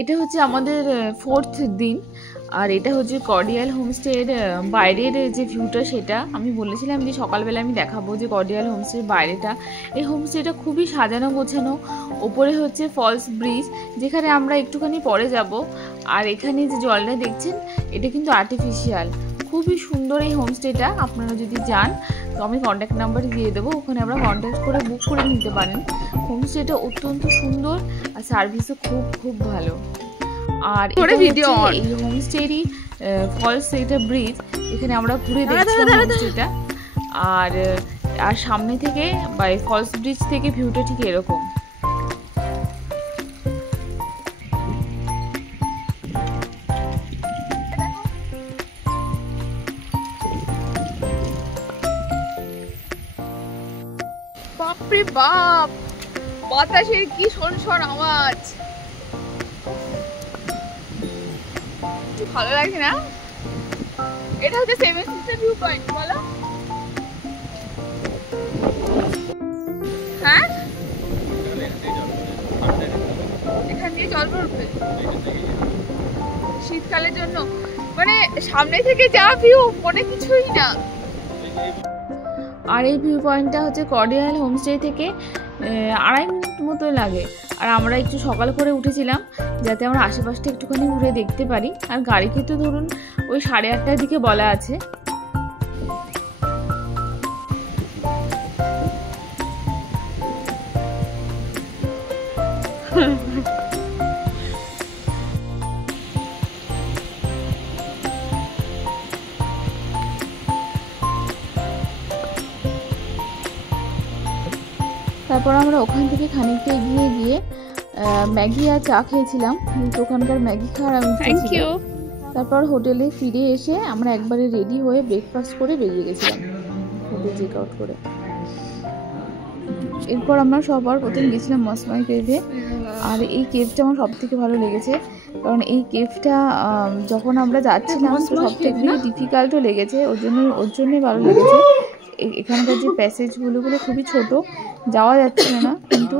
এটা হচ্ছে আমাদের 4th দিন। আর এটা হচ্ছে কর্ডিয়াল হোমস্টের বাইরের যে ভিউটা, সেটা আমি বলেছিলাম যে সকালবেলা আমি দেখাবো যে কর্ডিয়াল হোমস্টের বাইরেটা। এই হোমস্টেটা খুবই সাজানো গোছানো। ওপরে হচ্ছে ফলস ব্রিজ, যেখানে আমরা একটুখানি পরে যাব। আর এখানে যে জলটা দেখছেন, এটা কিন্তু আর্টিফিশিয়াল। খুবই সুন্দর এই হোমস্টেটা। আপনারা যদি যান তো আমি কন্ট্যাক্ট নাম্বার দিয়ে দেবো, ওখানে আমরা কন্ট্যাক্ট করে বুক করে নিতে পারেন। হোমস্টেটা অত্যন্ত সুন্দর আর সার্ভিসও খুব খুব ভালো। আর এই হোমস্টেরই ফলস এটা ব্রিজ, এখানে আমরা ঘুরে দেখছিলাম হোমস্টেটা। আর সামনে থেকে বা এই ফলস ব্রিজ থেকে ভিউটা ঠিক এরকম। বাপরে বাপ, বাতাসের কি শোন আওয়াজ, ভালো লাগে না? এটা হচ্ছে 7 সিস্টার ভিউ পয়েন্ট। বলো হ্যাঁ, এখান দিয়ে জল পড়বে শীতকালের জন্য, মানে সামনে থেকে যা ভিউ মনে কিছুই না। আর এই ভিউ পয়েন্টটা হচ্ছে কর্ডিয়াল হোমস্টে থেকে 2.5 মিনিট মতো লাগে। আর আমরা একটু সকাল করে উঠেছিলাম যাতে আমরা আশেপাশটা একটুখানি ঘুরে দেখতে পারি। আর গাড়িকে তো ধরুন ওই 8:30টার দিকে বলা আছে। তারপর আমরা ওখান থেকে খানিকটা এগিয়ে গিয়ে ম্যাগি আর চা খেয়েছিলাম। ওখানকার ম্যাগি খাওয়ার আমি খেয়েছিলাম। তারপর হোটেলে ফিরে এসে আমরা একবারে রেডি হয়ে ব্রেকফাস্ট করে বেরিয়ে গেছিলাম হোটেল চেক আউট করে। এরপর আমরা সবার প্রথম গেছিলাম মসমাই কেভে। আর এই কেভটা আমার সব থেকে ভালো লেগেছে, কারণ এই কেভটা যখন আমরা যাচ্ছিলাম সব থেকে ডিফিকাল্টও লেগেছে, ওর জন্যই ভালো লেগেছে। এখানকার যে প্যাসেজগুলো খুবই ছোট, যাওয়া যাচ্ছিল না, কিন্তু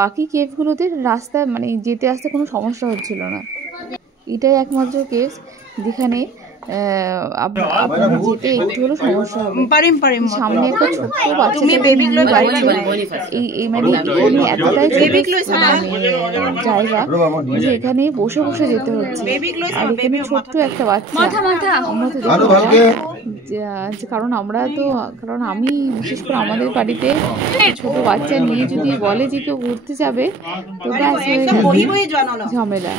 বাকি কেভগুলোতে রাস্তা মানে যেতে আসতে কোনো সমস্যা হচ্ছিল না। এটাই একমাত্র কেভ যেখানে আপনার যেতে একটু হলেও সমস্যা হবে। সামনে একটা ছোট্ট বাচ্চা এই মানে এতটাই জায়গা যে এখানে বসে বসে যেতে হচ্ছে। আর এখানে ছোট্ট একটা বাচ্চা, আমরা তো কারণ আমি বিশেষ করে আমাদের বাড়িতে ছোট বাচ্চা নিয়ে যদি বলে যে কেউ ঘুরতে যাবে তো ব্যাস ঝামেলা।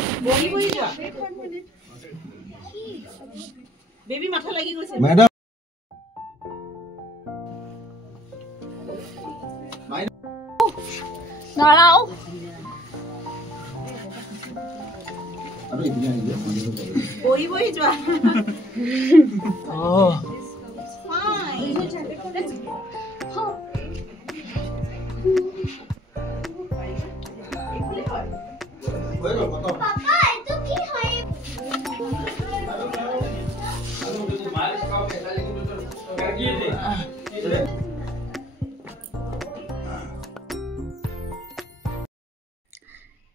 বেবি মাথা লাগি গেছে ম্যাডাম। দাঁড়াও, আরে বই যা ও পাপা এত কি হয়?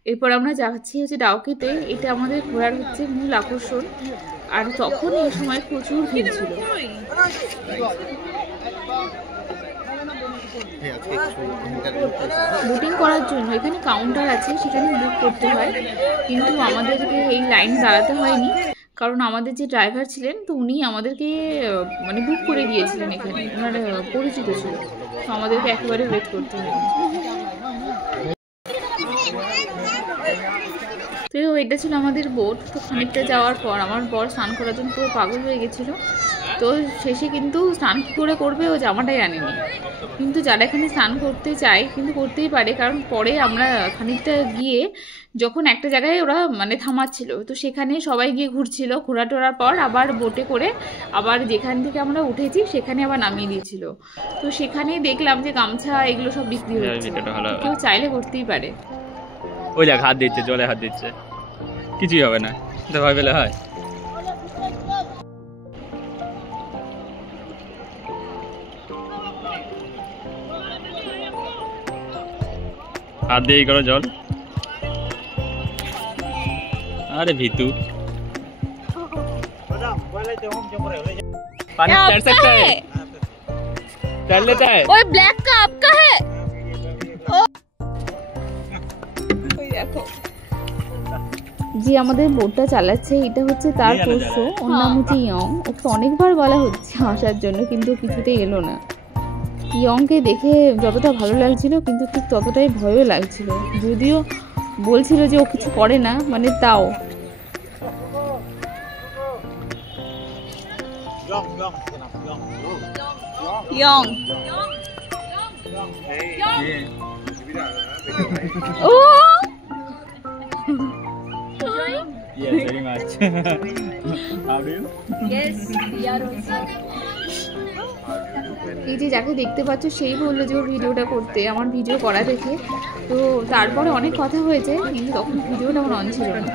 এরপর আমরা যাচ্ছি হচ্ছে ডাউকিতে। এটা আমাদের ঘোরার হচ্ছে মূল আকর্ষণ। আর তখন এই সময় প্রচুর ভিড় ছিল বুকিং করার জন্য। এখানে কাউন্টার আছে, সেখানে বুক করতে হয়, কিন্তু আমাদেরকে এই লাইন দাঁড়াতে হয়নি, কারণ আমাদের যে ড্রাইভার ছিলেন তো উনি আমাদেরকে মানে বুক করে দিয়েছিলেন, এখানে ওনার পরিচিত ছিল, তো আমাদেরকে একেবারে ওয়েট করতে হয়নি। তো এটা ছিল আমাদের বোট। তো খানিকটা যাওয়ার পর আমার বর স্নান করার জন্য পুরো পাগল হয়ে গেছিলো। তো শেষে কিন্তু স্নান কী করে করবে, ও জামাটাই আনেনি। কিন্তু যারা এখানে স্নান করতে চায় কিন্তু করতেই পারে, কারণ পরে আমরা খানিকটা গিয়ে যখন একটা জায়গায় ওরা মানে থামাচ্ছিল, তো সেখানে সবাই গিয়ে ঘুরছিল। ঘোরা টোরার পর আবার বোটে করে আবার যেখান থেকে আমরা উঠেছি সেখানে আবার নামিয়ে দিয়েছিল। তো সেখানেই দেখলাম যে গামছা এগুলো সব বিক্রি হচ্ছে, কেউ চাইলে করতেই পারে। ওই দেখ হাত দিচ্ছে, জলে হাত দিচ্ছে, কিছুই হবে না, ভয় পেলে হয়। হাত দিয়েই করো জল। अरे भीतू पानी तैर सकता है, तैर लेता है। ओए ब्लैक का आपका है। যে আমাদের বোটটা চালাচ্ছে এটা হচ্ছে তার পোষ্য, ওর নাম হচ্ছে ইয়ং। ওকে অনেকবার বলা হচ্ছে আসার জন্য কিন্তু কিছুতেই এলো না। ইয়ংকে দেখে যতটা ভালো লাগছিল কিন্তু ঠিক ততটাই ভয়ও লাগছিল, যদিও বলছিল যে ও কিছু করে না, মানে তাও। Young O Yes, very much. How do you? Yes, we are also. এই যে যাকে দেখতে পাচ্ছ সেই বললো যে ও ভিডিওটা করতে, আমার ভিডিও করা দেখে। তো তারপরে অনেক কথা হয়েছে কিন্তু তখন ভিডিওটা আমার অন ছিল না।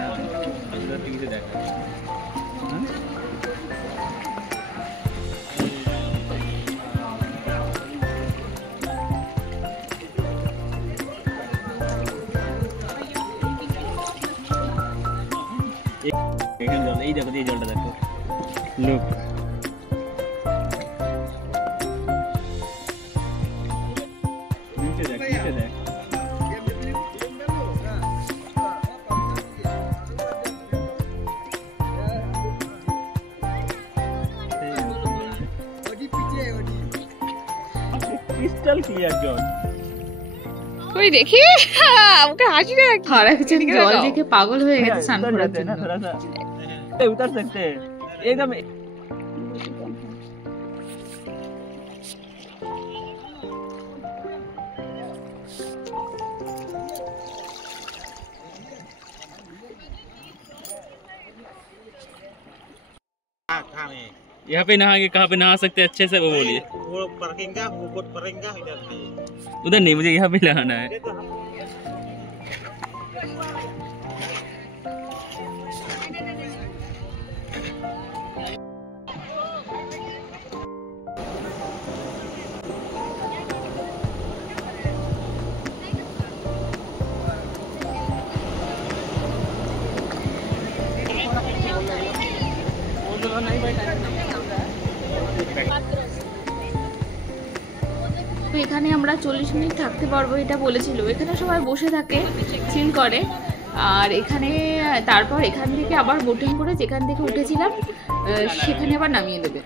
এই দেখো এই জলটা দেখো, লুক নিচে দেখ, নিচে দেখ। ক্রিস্টাল ক্লিয়ার জল। কই দেখি ওকে হাসি না, আর একজন জল দেখে পাগল হয়ে গেছে স্নান করার জন্য। उतर सकते हैं एकदम। यहाँ पे नहाएंगे, कहाँ पे नहा सकते हैं अच्छे से वो बोलिए। वो परेंगा, वो बोट परेंगा इधर है। उधर नहीं, मुझे यहाँ पे नहाना है। তো এখানে আমরা 40 মিনিট থাকতে পারবো এটা বলেছিল। এখানে সবাই বসে থাকে, চিল করে। আর এখানে তারপর এখান থেকে আবার বোটিং করে যেখান থেকে উঠেছিলাম সেখানে আবার নামিয়ে দেবে।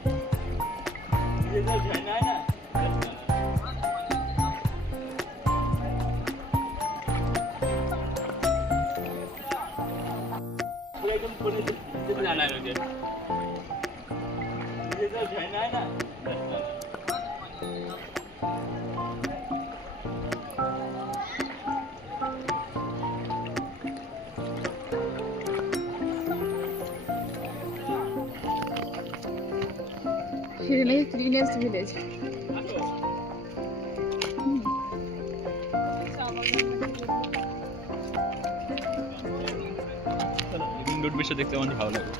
Cleanest village. রোড বিষয় দেখতে আমার ভালো লাগে।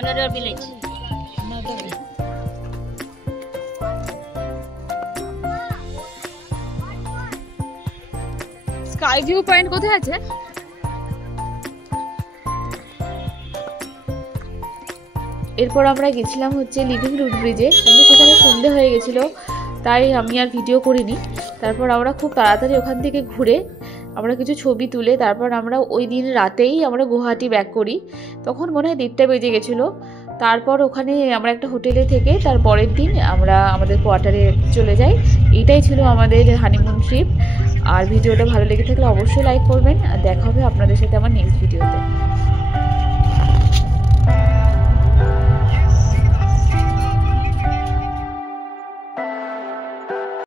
Another village. Sky view point কোথায় আছে? এরপর আমরা গেছিলাম হচ্ছে লিভিং রুট ব্রিজে, কিন্তু সেখানে সন্ধে হয়ে গেছিলো তাই আমি আর ভিডিও করিনি। তারপর আমরা খুব তাড়াতাড়ি ওখান থেকে ঘুরে আমরা কিছু ছবি তুলে তারপর আমরা ওই দিন রাতেই আমরা গুয়াহাটি ব্যাক করি। তখন মনে হয় 1টা বেজে গেছিলো। তারপর ওখানে আমরা একটা হোটেলে থেকে তার পরের দিন আমরা আমাদের কোয়ার্টারে চলে যাই। এইটাই ছিল আমাদের হানিমুন ট্রিপ। আর ভিডিওটা ভালো লেগে থাকলে অবশ্যই লাইক করবেন। আর দেখা হবে আপনাদের সাথে আমার নেক্সট ভিডিওতে।